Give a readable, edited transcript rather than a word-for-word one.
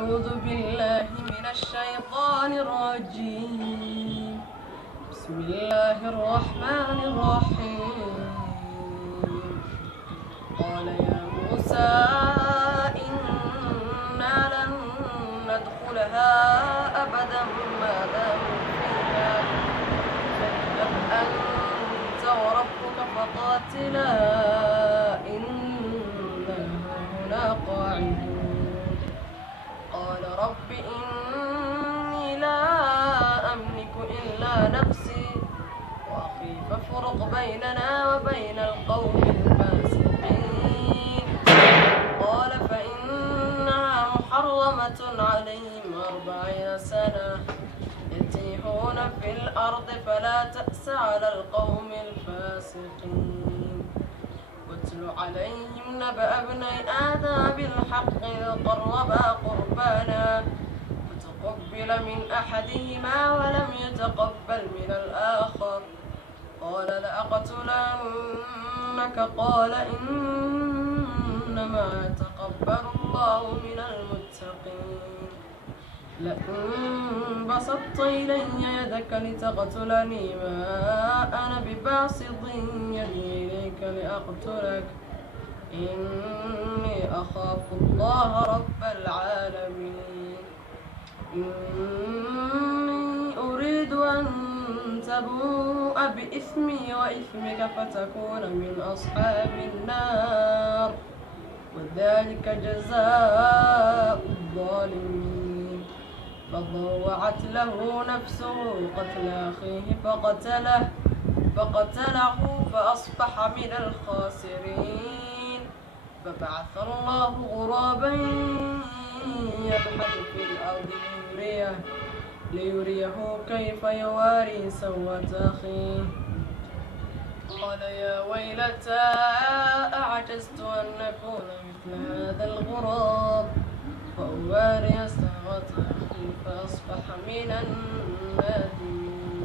أعوذ بالله من الشيطان الرجيم. بسم الله الرحمن الرحيم. قال يا موسى إنا لن ندخلها أبدا ما داموا فيها فاذهب أنت وربك فقاتلا إنا هنا قاعدون. قال رب إني لا أملك إلا نفسي وأخي فافرق بيننا وبين القوم الفاسقين. قال فإنها محرمة عليهم 40 سنة يتيهون في الأرض فلا تأس على القوم الفاسقين. واتل عليهم نبأ ابني آدم بالحق إذ قربا قربانا فتقبل من أحدهما ولم يتقبل من الآخر قال لأقتلنك قال إنما يتقبل الله من المتقين. لئن بسطت إلي يدك لتقتلني ما أنا بباسط يدي إليك لأقتلك إني أخاف الله رب العالمين. إني أريد أن تبوء بإثمي وإثمك فتكون من أصحاب النار وذلك جزاء الظالمين. فطوعت له نفسه قتل أخيه فقتله فأصبح من الخاسرين. فبعث الله غرابا يبحث في الأرض ليريه كيف يواري سوءة أخيه. قال يا ويلتى أعجزت أن أكون مثل هذا الغراب فأواري سوءة أخي فأصبح من النادمين.